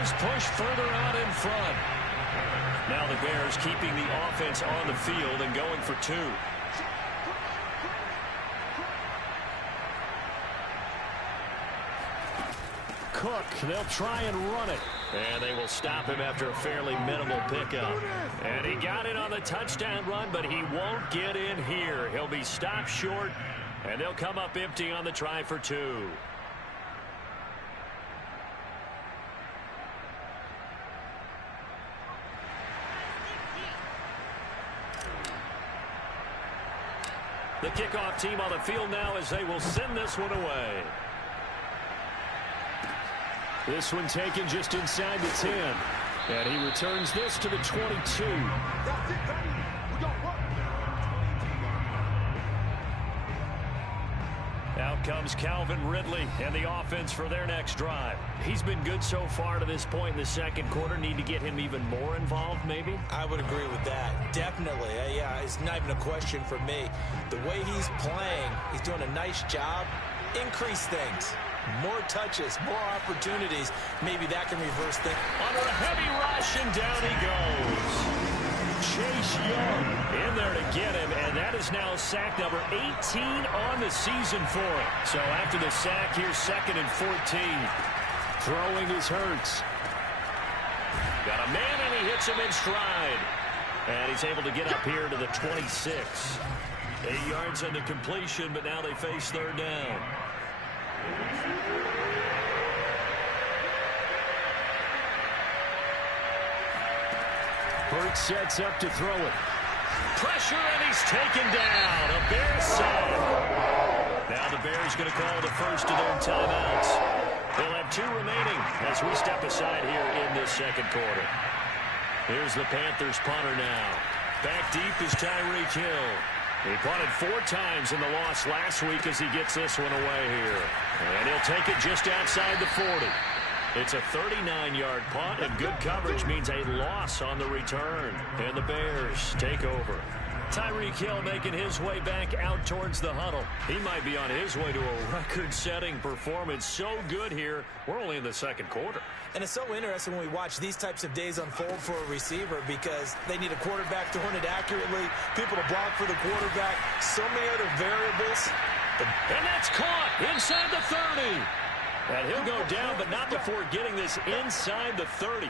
Bears push further out in front. Now the Bears keeping the offense on the field and going for two. Cook, they'll try and run it. And they will stop him after a fairly minimal pickup. And he got in on the touchdown run, but he won't get in here. He'll be stopped short, and they'll come up empty on the try for two. The kickoff team on the field now as they will send this one away. This one taken just inside the 10. And he returns this to the 22. Out comes Calvin Ridley and the offense for their next drive. He's been good so far to this point in the second quarter. Need to get him even more involved, maybe? I would agree with that. Definitely. Yeah, it's not even a question for me. The way he's playing, he's doing a nice job. Increase things. More touches, more opportunities. Maybe that can reverse things. Under a heavy rush, and down he goes. Chase Young in there to get him, and that is now sack number 18 on the season for him. So after the sack, here's 2nd and 14. Throwing is Hurts. Got a man, and he hits him in stride. And he's able to get up here to the 26. 8 yards on the completion, but now they face third down. Hurts sets up to throw it. Pressure, and he's taken down. A Bears sack. Now the Bears going to call the first of their timeouts. They'll have 2 remaining as we step aside here in this second quarter. Here's the Panthers punter now. Back deep is Tyreek Hill. He punted 4 times in the loss last week as he gets this one away here. And he'll take it just outside the 40. It's a 39-yard punt, and good coverage means a loss on the return. And the Bears take over. Tyreek Hill making his way back out towards the huddle. He might be on his way to a record-setting performance. So good here. We're only in the second quarter. And it's so interesting when we watch these types of days unfold for a receiver because they need a quarterback throwing it accurately, people to block for the quarterback, so many other variables. And that's caught inside the 30. And he'll go down, but not before getting this inside the 30.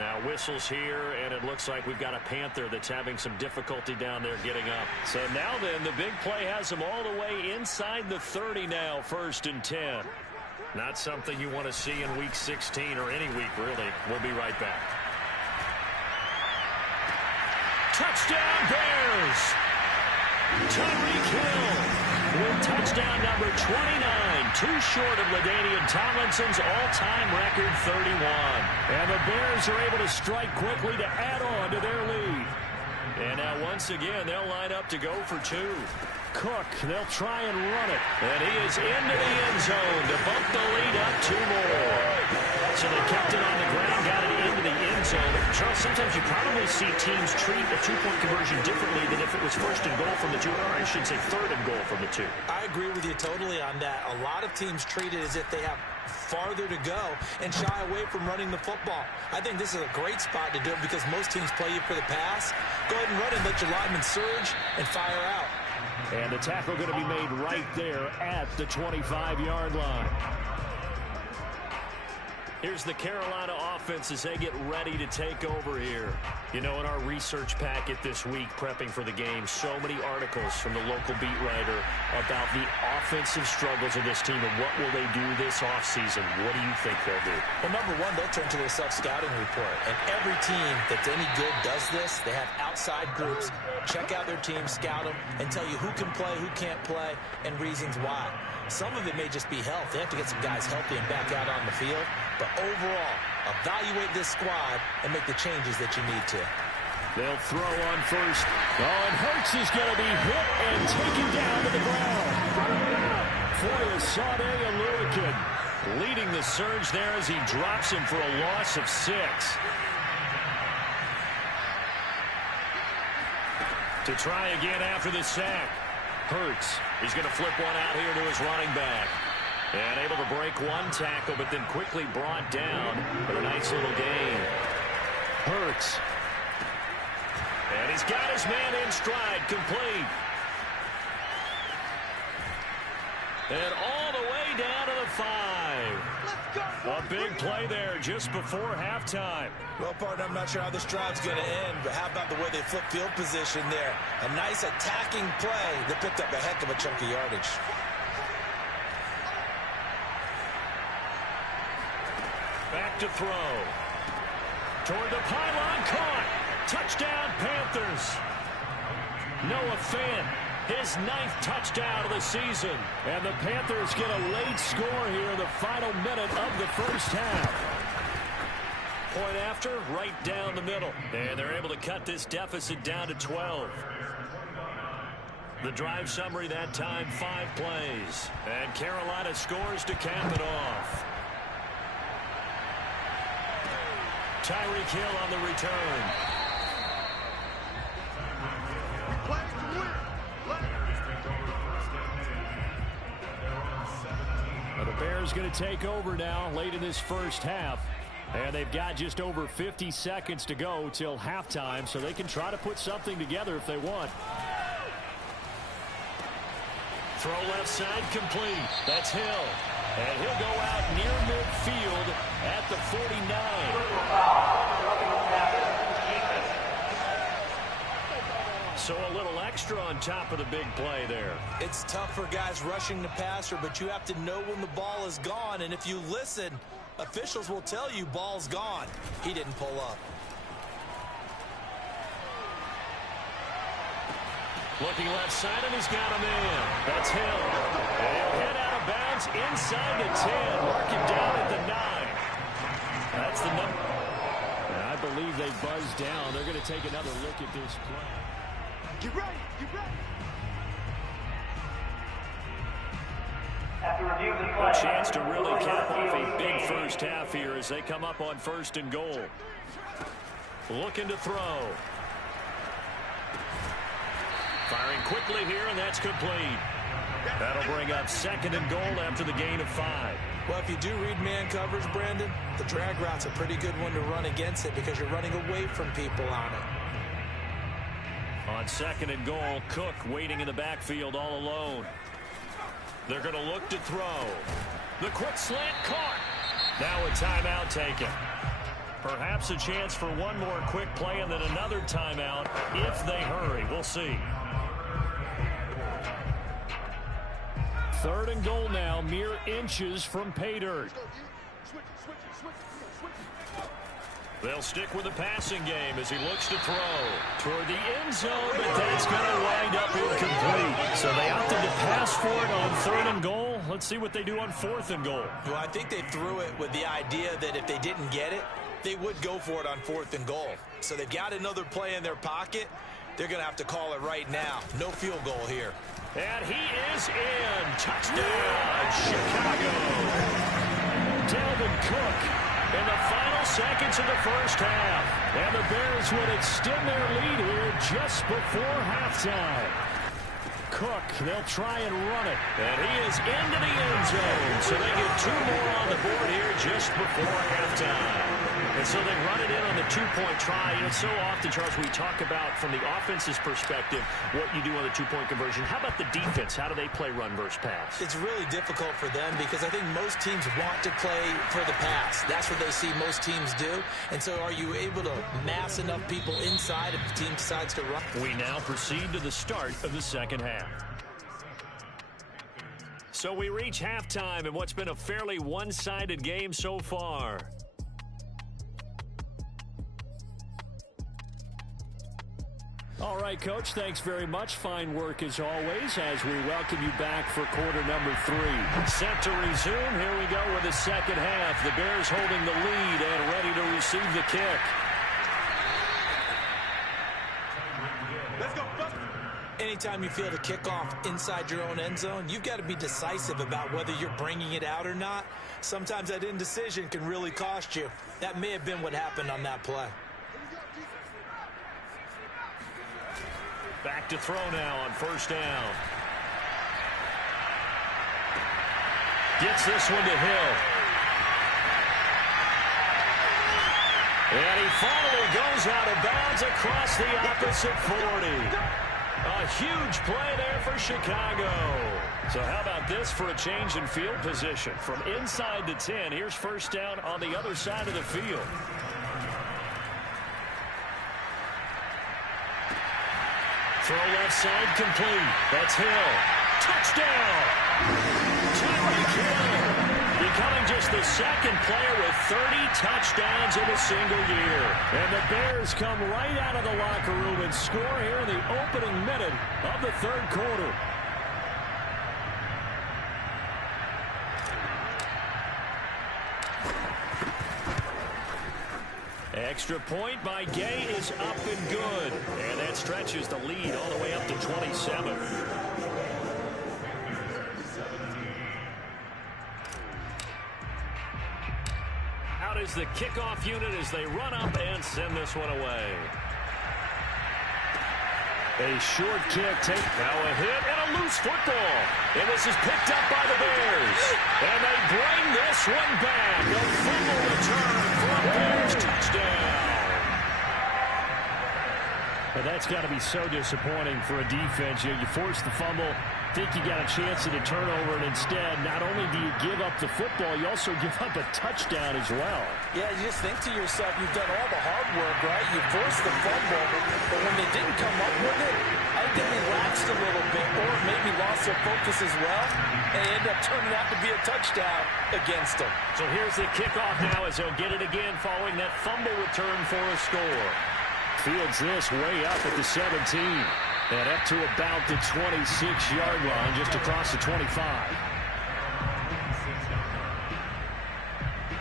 Now whistles here, and it looks like we've got a Panther that's having some difficulty down there getting up. So now then, the big play has him all the way inside the 30 now, 1st and 10. Not something you want to see in Week 16 or any week, really. We'll be right back. Touchdown, Bears! Tyreek Hill with touchdown number 29, too short of LaDainian Tomlinson's all-time record 31. And the Bears are able to strike quickly to add on to their lead. And now once again, they'll line up to go for 2. Cook, they'll try and run it. And he is into the end zone to bump the lead up 2 more. So they kept it on the ground, got it into the end zone. Charles, sometimes you probably see teams treat a 2-point conversion differently than if it was 1st and goal from the 2, or I should say 3rd and goal from the 2. I agree with you totally on that. A lot of teams treat it as if they have farther to go and shy away from running the football. I think this is a great spot to do it because most teams play you for the pass. Go ahead and run it, let your linemen surge and fire out. And the tackle going to be made right there at the 25-yard line. Here's the Carolina offense as they get ready to take over here. You know, in our research packet this week, prepping for the game, so many articles from the local beat writer about the offensive struggles of this team and what will they do this offseason. What do you think they'll do? Well, number one, they'll turn to their self-scouting report. And every team that's any good does this. They have outside groups. Check out their team, scout them, and tell you who can play, who can't play, and reasons why. Some of it may just be health. They have to get some guys healthy and back out on the field. But overall, evaluate this squad and make the changes that you need to. They'll throw on first. Oh, and Hurts is going to be hit and taken down to the ground. Foyesade Oluokun leading the surge there as he drops him for a loss of 6. To try again after the sack. Hurts. He's going to flip one out here to his running back. And able to break one tackle, but then quickly brought down. But a nice little gain. Hurts. And he's got his man in stride, complete. And all the way down to the 5. A big play there just before halftime. Well, partner, I'm not sure how this drive's going to end, but how about the way they flip field position there? A nice attacking play that picked up a heck of a chunk of yardage. Back to throw. Toward the pylon, caught. Touchdown, Panthers. Noah Fant, his 9th touchdown of the season. And the Panthers get a late score here in the final minute of the first half. Point after, right down the middle. And they're able to cut this deficit down to 12. The drive summary that time, 5 plays. And Carolina scores to cap it off. Tyreek Hill on the return. The Bears going to take over now late in this first half. And they've got just over 50 seconds to go till halftime, so they can try to put something together if they want. Throw left side complete. That's Hill. And he'll go out near midfield at the 49. So a little extra on top of the big play there. It's tough for guys rushing the passer, but you have to know when the ball is gone. And if you listen, officials will tell you ball's gone. He didn't pull up. Looking left side, and he's got a man. That's Hill. And he'll head out of bounds inside the 10. Mark him down at the 9. That's the number. And I believe they buzzed down. They're going to take another look at this play. Get ready, get ready. A chance to really cap off a big first half here as they come up on 1st and goal. Looking to throw. Firing quickly here, and that's complete. That'll bring up 2nd and goal after the gain of 5. Well, if you do read man coverage, Brandon, the drag route's a pretty good one to run against it because you're running away from people on it. On 2nd and goal, Cook waiting in the backfield all alone. They're going to look to throw. The quick slant caught. Now a timeout taken. Perhaps a chance for one more quick play and then another timeout if they hurry. We'll see. 3rd and goal now, mere inches from pay dirt. They'll stick with the passing game as he looks to throw toward the end zone, but that's going to wind up incomplete. So they opted to pass for it on 3rd and goal. Let's see what they do on 4th and goal. Well, I think they threw it with the idea that if they didn't get it, they would go for it on 4th and goal. So they've got another play in their pocket. They're going to have to call it right now. No field goal here. And he is in. Touchdown, Chicago. Dalvin Cook in the final seconds of the first half. And the Bears would extend their lead here just before halftime. Cook, they'll try and run it. And he is into the end zone. So they get 2 more on the board here just before halftime. And so they run it in on the 2-point try. You know, so often, Charles, we talk about from the offense's perspective what you do on the 2-point conversion. How about the defense? How do they play run versus pass? It's really difficult for them because I think most teams want to play for the pass. That's what they see most teams do. And so are you able to mass enough people inside if the team decides to run? We now proceed to the start of the second half. So we reach halftime in what's been a fairly one-sided game so far. All right, Coach, thanks very much. Fine work as always as we welcome you back for quarter number 3. Set to resume. Here we go with the second half. The Bears holding the lead and ready to receive the kick. Let's go. Anytime you feel the kickoff inside your own end zone, you've got to be decisive about whether you're bringing it out or not. Sometimes that indecision can really cost you. That may have been what happened on that play. Back to throw now on 1st down. Gets this one to Hill. And he finally goes out of bounds across the opposite 40. A huge play there for Chicago. So how about this for a change in field position? From inside the 10, here's first down on the other side of the field. Throw left side complete. That's Hill. Touchdown! Tyreek Hill. Becoming just the second player with 30 touchdowns in a single year. And the Bears come right out of the locker room and score here in the opening minute of the third quarter. Extra point by Gay is up and good. And that stretches the lead all the way up to 27. Out is the kickoff unit as they run up and send this one away. A short kick, now a hit and a loose football. And this is picked up by the Bears. And they bring this one back. A fumble return for a Bears touchdown. Well, that's got to be so disappointing for a defense. You force the fumble, think you got a chance at a turnover, and instead, not only do you give up the football, you also give up a touchdown as well. Yeah, you just think to yourself, you've done all the hard work, right? You forced the fumble, but when they didn't come up with it, I think they relaxed a little bit, or maybe lost their focus as well, and it ended up turning out to be a touchdown against them. So here's the kickoff now as they'll get it again following that fumble return for a score. Fields this way up at the 17. And up to about the 26-yard line, just across the 25.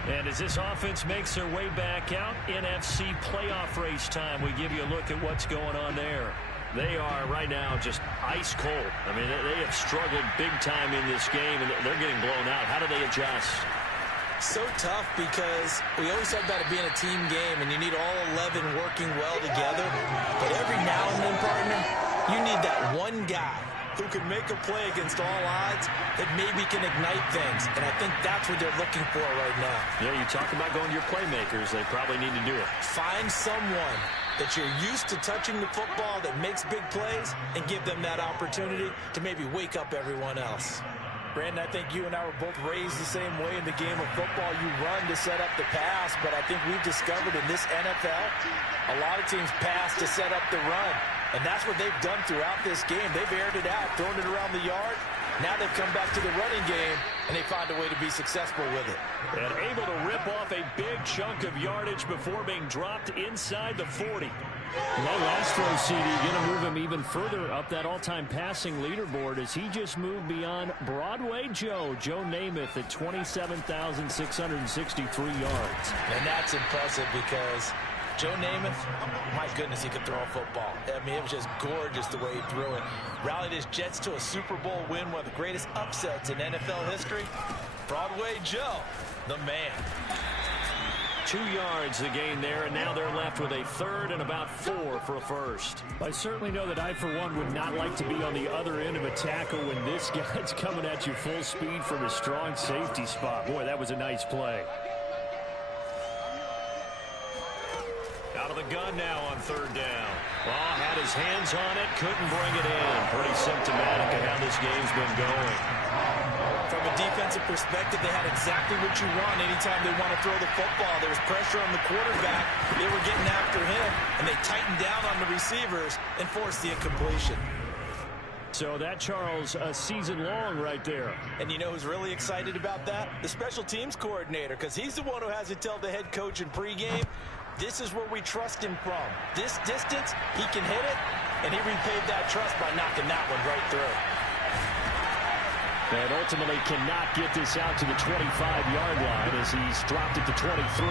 And as this offense makes their way back out, NFC playoff race time, we give you a look at what's going on there. They are right now just ice cold. I mean, they have struggled big time in this game, and they're getting blown out. How do they adjust? So tough because we always talk about it being a team game, and you need all 11 working well together. But every now and then, partner, you need that one guy who can make a play against all odds that maybe can ignite things. And I think that's what they're looking for right now. Yeah, you talk about going to your playmakers. They probably need to do it. Find someone that you're used to touching the football that makes big plays and give them that opportunity to maybe wake up everyone else. Brandon, I think you and I were both raised the same way in the game of football. You run to set up the pass, but I think we've discovered in this NFL, a lot of teams pass to set up the run. And that's what they've done throughout this game. They've aired it out, thrown it around the yard. Now they've come back to the running game, and they find a way to be successful with it. And able to rip off a big chunk of yardage before being dropped inside the 40. That last throw, CD, going to move him even further up that all-time passing leaderboard as he just moved beyond Broadway Joe Namath at 27,663 yards. And that's impressive because Joe Namath, my goodness, he could throw a football. I mean, it was just gorgeous the way he threw it. Rallied his Jets to a Super Bowl win, one of the greatest upsets in NFL history. Broadway Joe, the man. 2 yards the gain there, and now they're left with a third and about 4 for a first. I certainly know that I, for one, would not like to be on the other end of a tackle when this guy's coming at you full speed from a strong safety spot. Boy, that was a nice play. Out of the gun now on third down. Law had his hands on it, couldn't bring it in. Pretty symptomatic of how this game's been going. From a defensive perspective, they had exactly what you want anytime they want to throw the football. There was pressure on the quarterback. They were getting after him, and they tightened down on the receivers and forced the incompletion. So that, Charles, a season long right there. And you know who's really excited about that? The special teams coordinator, because he's the one who has to tell the head coach in pregame, this is where we trust him from. This distance, he can hit it, and he repaid that trust by knocking that one right through. And ultimately cannot get this out to the 25-yard line as he's dropped it to 23.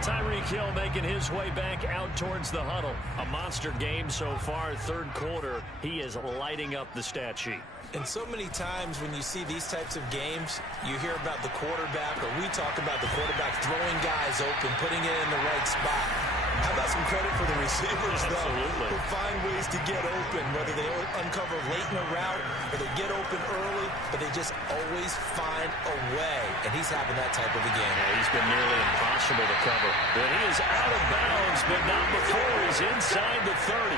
Tyreek Hill making his way back out towards the huddle. A monster game so far, third quarter. He is lighting up the stat sheet. And so many times when you see these types of games, you hear about the quarterback, or we talk about the quarterback throwing guys open, putting it in the right spot. How about some credit for the receivers, though, Absolutely. who find ways to get open, whether they uncover late in a route or they get open early, but they just always find a way. And he's having that type of a game. Yeah, he's been nearly impossible to cover. But he is out of bounds, but not before he's inside the 30.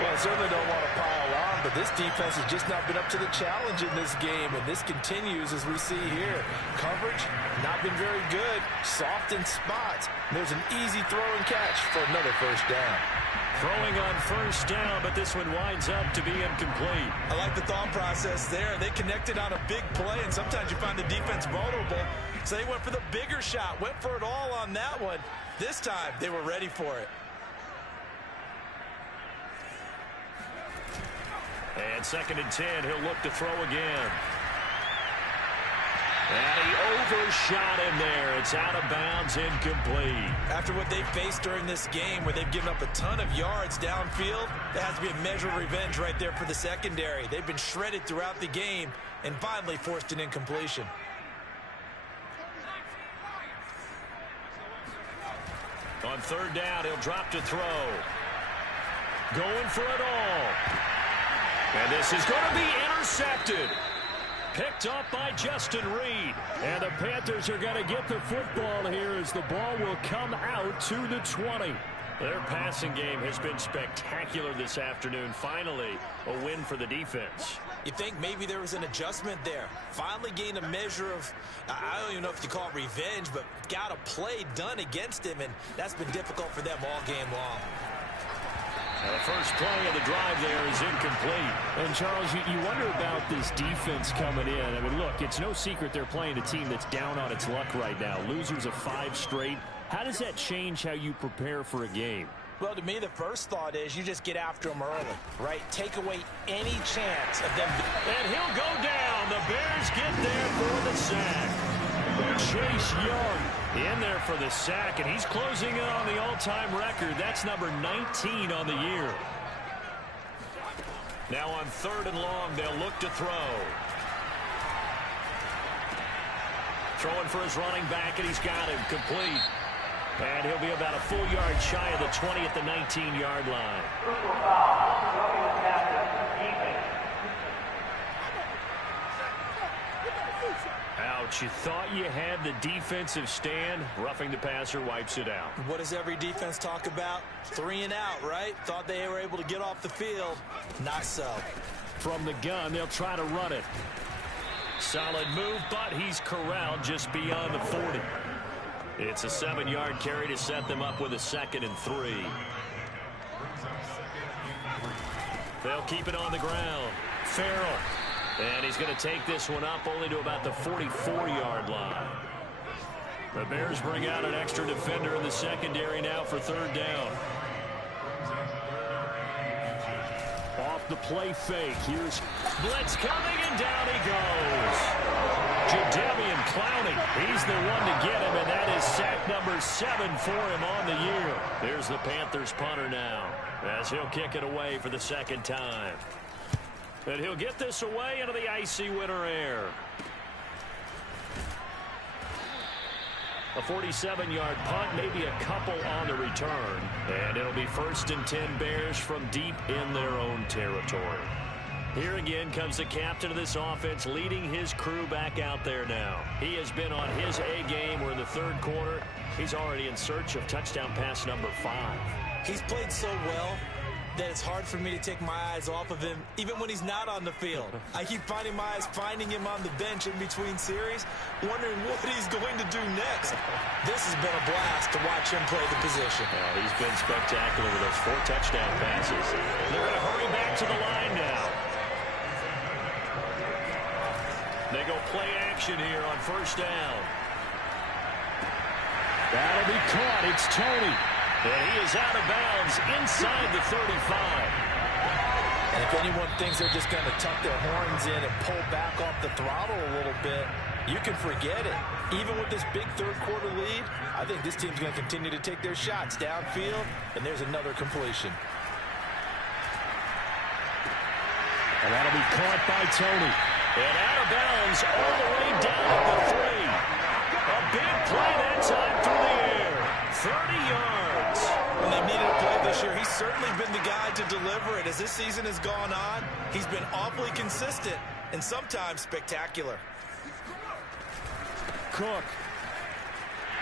Well, certainly don't want to pile on, but this defense has just not been up to the challenge in this game, and this continues as we see here. Coverage, not been very good, soft in spots. There's an easy throw and catch for another first down. Throwing on first down, but this one winds up to be incomplete. I like the thought process there. They connected on a big play, and sometimes you find the defense vulnerable, so they went for the bigger shot, went for it all on that one. This time, they were ready for it. And 2nd and 10, he'll look to throw again. And he overshot him there. It's out of bounds, incomplete. After what they faced during this game where they've given up a ton of yards downfield, there has to be a measure of revenge right there for the secondary. They've been shredded throughout the game and finally forced an incompletion. On 3rd down, he'll drop to throw. Going for it all. And this is going to be intercepted. Picked up by Justin Reed. And the Panthers are going to get the football here as the ball will come out to the 20. Their passing game has been spectacular this afternoon. Finally, a win for the defense. You think maybe there was an adjustment there. Finally gained a measure of, I don't even know if you call it revenge, but got a play done against him, and that's been difficult for them all game long. Now the first play of the drive there is incomplete. And, Charles, you wonder about this defense coming in. I mean, look, it's no secret they're playing a team that's down on its luck right now. Losers of 5 straight. How does that change how you prepare for a game? Well, to me, the first thought is you just get after them early, right? Take away any chance of them. And he'll go down. The Bears get there for the sack. Chase Young in there for the sack, and he's closing in on the all-time record. That's number 19 on the year. Now on 3rd and long, they'll look to throw. Throwing for his running back, and he's got him complete. And he'll be about a full yard shy of the 20 at the 19-yard line. Ouch, you thought you had the defensive stand. Roughing the passer wipes it out. What does every defense talk about? 3 and out, right? Thought they were able to get off the field. Not so. From the gun, they'll try to run it. Solid move, but he's corralled just beyond the 40. It's a 7-yard carry to set them up with a 2nd and 3. They'll keep it on the ground. Farrell. And he's going to take this one up only to about the 44-yard line. The Bears bring out an extra defender in the secondary now for 3rd down. Off the play fake. Here's blitz coming, and down he goes. Jadeveon Clowney. He's the one to get him, and that is sack number 7 for him on the year. There's the Panthers punter now as he'll kick it away for the 2nd time. And he'll get this away into the icy winter air. A 47-yard punt, maybe a couple on the return. And it'll be 1st and 10 Bears from deep in their own territory. Here again comes the captain of this offense, leading his crew back out there now. He has been on his A game. We're in the 3rd quarter. He's already in search of touchdown pass number 5. He's played so well that it's hard for me to take my eyes off of him, even when he's not on the field. I keep finding my eyes finding him on the bench in between series, wondering what he's going to do next. This has been a blast to watch him play the position. Well, he's been spectacular with those 4 touchdown passes. They're going to hurry back to the line now. They go play action here on 1st down. That'll be caught. It's Toney. And he is out of bounds inside the 35. And if anyone thinks they're just going to tuck their horns in and pull back off the throttle a little bit, you can forget it. Even with this big 3rd quarter lead, I think this team's going to continue to take their shots downfield, and there's another completion. And that'll be caught by Toney. And out of bounds all the way down at the 3. A big play that time through the air. 30 yards. as this season has gone on, he's been awfully consistent and sometimes spectacular. Cook.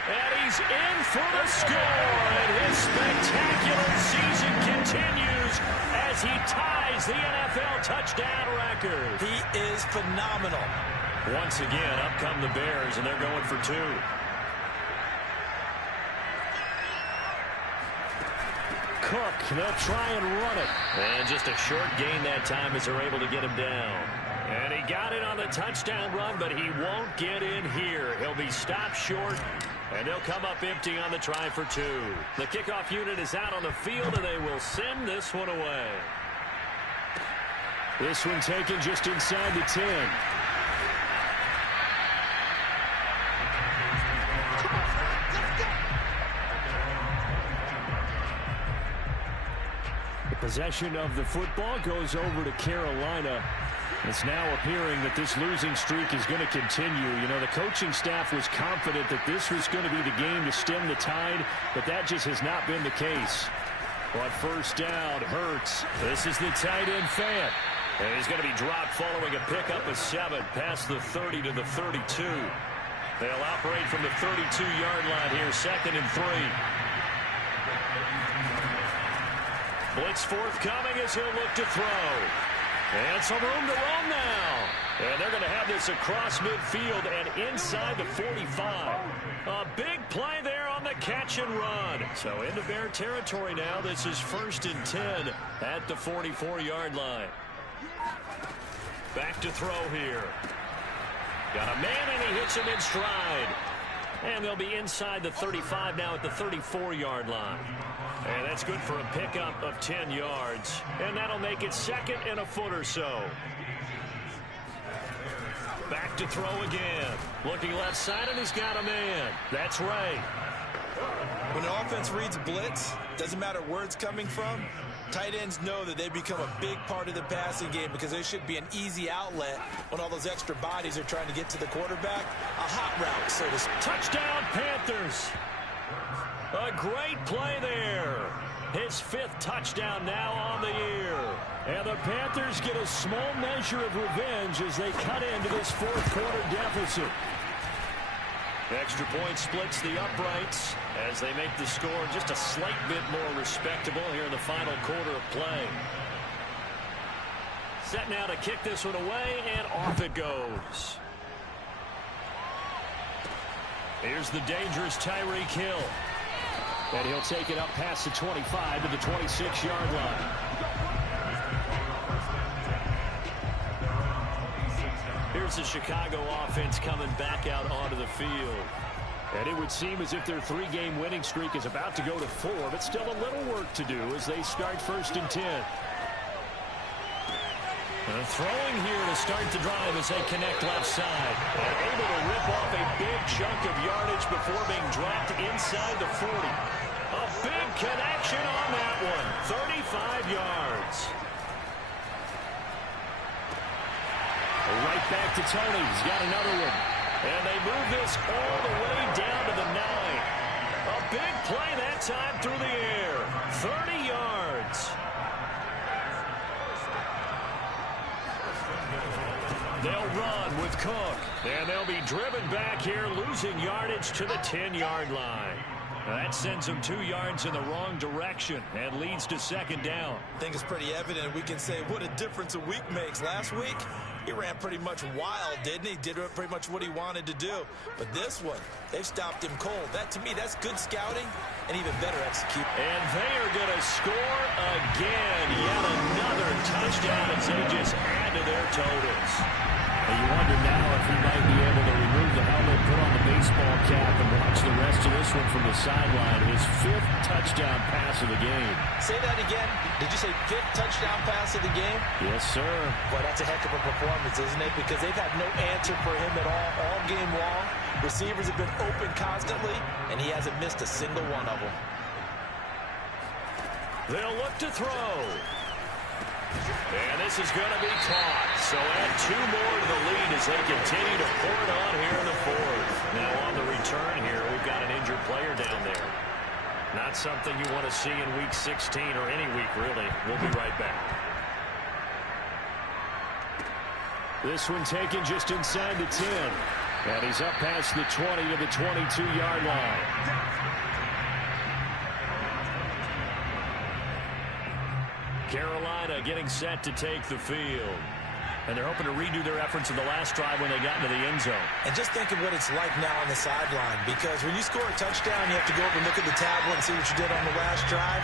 And he's in for the score, and his spectacular season continues as he ties the NFL touchdown record. He is phenomenal. Once again, up come the Bears, and they're going for 2. Cook, they'll try and run it. And just a short gain that time as they're able to get him down. And he got it on the touchdown run, but he won't get in here. He'll be stopped short, and they'll come up empty on the try for 2. The kickoff unit is out on the field, and they will send this one away. This one taken just inside the 10. The possession of the football goes over to Carolina. It's now appearing that this losing streak is going to continue. You know, the coaching staff was confident that this was going to be the game to stem the tide, but that just has not been the case. On first down, Hurts. This is the tight end Fant. And he's going to be dropped following a pickup of 7 past the 30 to the 32. They'll operate from the 32-yard line here, 2nd and 3. Blitz forthcoming as he'll look to throw. And some room to roam now. And they're going to have this across midfield and inside the 45. A big play there on the catch and run. So into Bear territory now. This is 1st and 10 at the 44-yard line. Back to throw here. Got a man and he hits him in stride. And they'll be inside the 35 now at the 34-yard line. And that's good for a pickup of 10 yards. And that'll make it 2nd and a foot or so. Back to throw again. Looking left side, and he's got a man. That's Ray. When the offense reads blitz, doesn't matter where it's coming from, tight ends know that they become a big part of the passing game because there should be an easy outlet when all those extra bodies are trying to get to the quarterback. A hot route, so to speak. Touchdown, Panthers. A great play there. His 5th touchdown now on the year. And the Panthers get a small measure of revenge as they cut into this 4th quarter deficit. Extra point splits the uprights as they make the score just a slight bit more respectable here in the final quarter of play. Set now to kick this one away, and off it goes. Here's the dangerous Tyreek Hill. And he'll take it up past the 25 to the 26-yard line. Here's the Chicago offense coming back out onto the field. And it would seem as if their 3-game winning streak is about to go to 4, but still a little work to do as they start 1st and 10. And throwing here to start the drive as they connect left side. And able to rip off a big chunk of yardage before being dropped inside the 40. A big connection on that one. 35 yards. Right back to Tony. He's got another one. And they move this all the way down to the 9. A big play that time through the air. 30 yards. They'll run with Cook. And they'll be driven back here, losing yardage to the 10-yard line. That sends them 2 yards in the wrong direction and leads to 2nd down. I think it's pretty evident. We can say what a difference a week makes. Last week, he ran pretty much wild, didn't he? Did pretty much what he wanted to do. But this one, they've stopped him cold. That, to me, that's good scouting and even better execution. And they are going to score again. Yet another touchdown as they just add to their totals. And you wonder now if he might be able to remove the helmet, put on the baseball cap, and watch the rest of this one from the sideline. His 5th touchdown pass of the game. Say that again. Did you say 5th touchdown pass of the game? Yes, sir. Boy, that's a heck of a performance, isn't it? Because they've had no answer for him at all game long. Receivers have been open constantly, and he hasn't missed a single one of them. They'll look to throw. And this is going to be caught. So add 2 more to the lead as they continue to pour it on here in the 4th. Now on the return here, we've got an injured player down there. Not something you want to see in Week 16 or any week, really. We'll be right back. This one taken just inside the 10. And he's up past the 20 to the 22-yard line. Carolina getting set to take the field. And they're hoping to redo their efforts in the last drive when they got into the end zone. And just think of what it's like now on the sideline. Because when you score a touchdown, you have to go over and look at the tablet and see what you did on the last drive.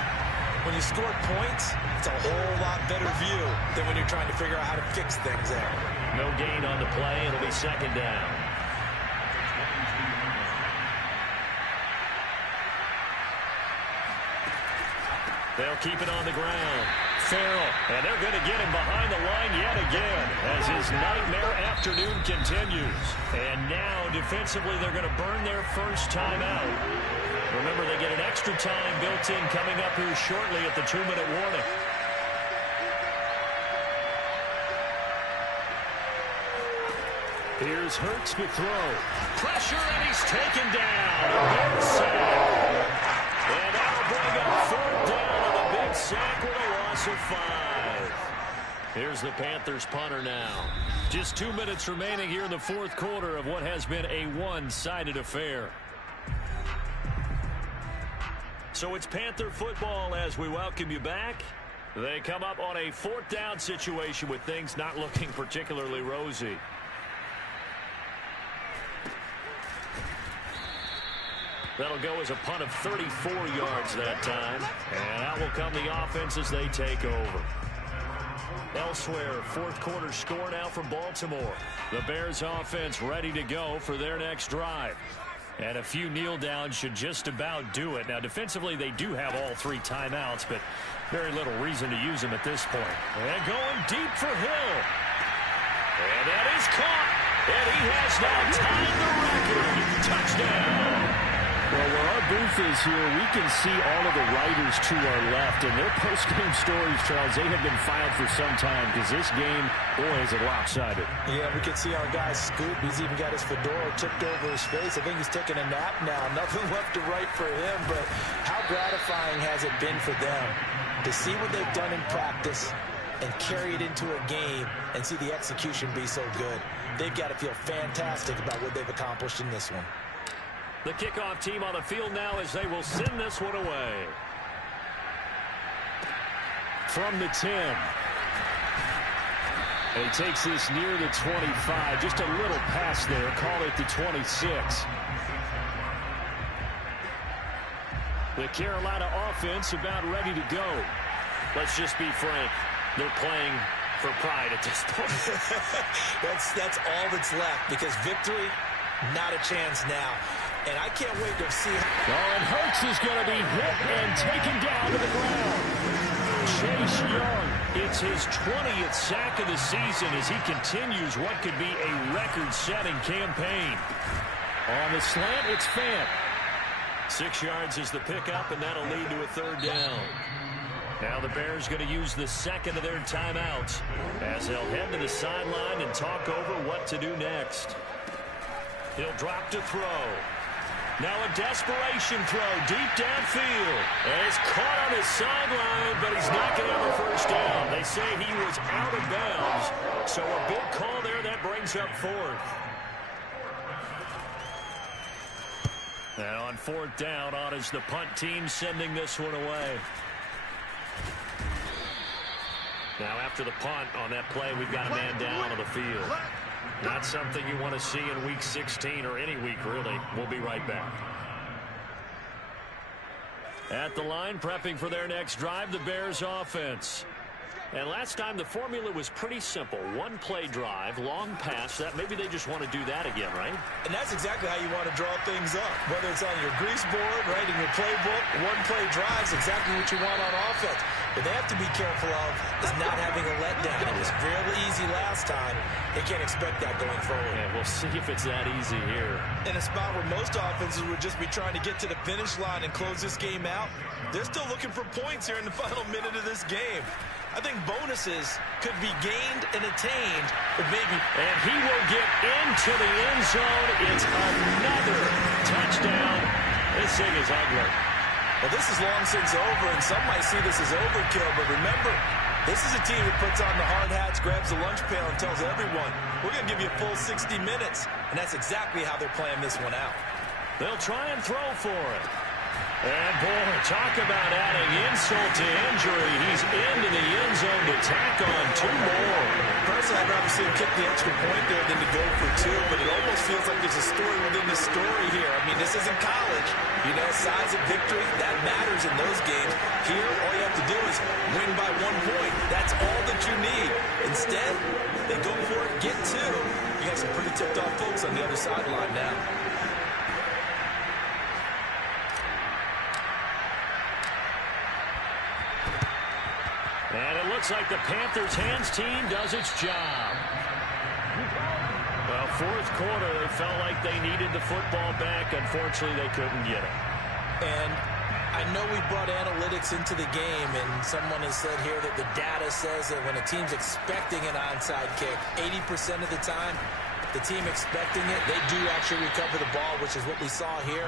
When you score points, it's a whole lot better view than when you're trying to figure out how to fix things there. No gain on the play. It'll be second down. They'll keep it on the ground. Farrell, and they're going to get him behind the line yet again as his nightmare afternoon continues. And now, defensively, they're going to burn their first timeout. Remember, they get an extra time built in coming up here shortly at the 2-minute warning. Here's Hurts to throw. Pressure, and he's taken down. A big sack. And that'll bring up third down on a big sack with a loss of 5. Here's the Panthers punter now. Just 2 minutes remaining here in the fourth quarter of what has been a one-sided affair. So it's Panther football as we welcome you back. They come up on a fourth down situation with things not looking particularly rosy. That'll go as a punt of 34 yards that time. And out will come the offense as they take over. Elsewhere, fourth quarter score now from Baltimore. The Bears offense ready to go for their next drive. And a few kneel downs should just about do it. Now, defensively, they do have all 3 timeouts, but very little reason to use them at this point. And going deep for Hill. And that is caught. And he has now tied the record. Touchdown. Well, where our booth is here, we can see all of the writers to our left. And their post-game stories, Charles, they have been filed for some time because this game, boy, is it lopsided. Yeah, we can see our guy Scoop. He's even got his fedora tipped over his face. I think he's taking a nap now. Nothing left to write for him, but how gratifying has it been for them to see what they've done in practice and carry it into a game and see the execution be so good. They've got to feel fantastic about what they've accomplished in this one. The kickoff team on the field now as they will send this one away. From the 10. And he takes this near the 25. Just a little pass there. Call it the 26. The Carolina offense about ready to go. Let's just be frank. They're playing for pride at this point. That's all that's left because victory, not a chance now. And I can't wait to see how... Oh, and Hurts is going to be hit and taken down to the ground. Chase Young, it's his 20th sack of the season as he continues what could be a record-setting campaign. On the slant, it's Fant. 6 yards is the pickup, and that'll lead to a third down. Now the Bears going to use the second of their timeouts as they'll head to the sideline and talk over what to do next. He'll drop to throw. Now a desperation throw deep downfield. And it's caught on his sideline, but he's not going to have a first down. They say he was out of bounds. So a big call there that brings up fourth. And on fourth down, on is the punt team sending this one away. Now after the punt on that play, we've got a man down on the field. Not something you want to see in Week 16 or any week, really. We'll be right back. At the line, prepping for their next drive, the Bears offense. And last time, the formula was pretty simple. One-play drive, long pass. That maybe they just want to do that again, right? And that's exactly how you want to draw things up. Whether it's on your grease board, right, in your playbook, one-play drives, exactly what you want on offense. What they have to be careful of is not having a letdown. It was real easy last time. They can't expect that going forward. Yeah, we'll see if it's that easy here. In a spot where most offenses would just be trying to get to the finish line and close this game out, they're still looking for points here in the final minute of this game. I think bonuses could be gained and attained, but maybe... And he will get into the end zone. It's another touchdown. This thing is ugly. Well, this is long since over, and some might see this as overkill, but remember, This is a team that puts on the hard hats, grabs the lunch pail, and tells everyone, we're going to give you a full 60 minutes. And that's exactly how they're playing this one out. They'll try and throw for it. And, boy, talk about adding insult to injury. He's into the end zone to tack on 2 more. Personally, I'd rather see him kick the extra point there than to go for 2, but it almost feels like there's a story within the story here. I mean, this isn't college. You know, size of victory, that matters in those games. Here, all you have to do is win by 1 point. That's all that you need. Instead, they go for it, get 2. You got some pretty tipped-off folks on the other sideline now. And it looks like the Panthers' hands team does its job. Well, 4th quarter, they felt like they needed the football back. Unfortunately, they couldn't get it. And I know we brought analytics into the game, and someone has said here that the data says that when a team's expecting an onside kick, 80% of the time, the team expecting it, they do actually recover the ball, which is what we saw here.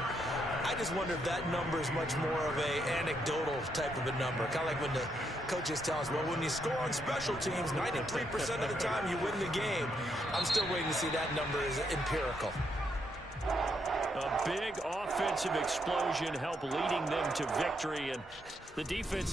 I just wonder if that number is much more of a anecdotal type of a number. Kind of like when the coaches tell us, well, when you score on special teams, 93% of the time you win the game. I'm still waiting to see that number is empirical. A big offensive explosion helped leading them to victory, and the defense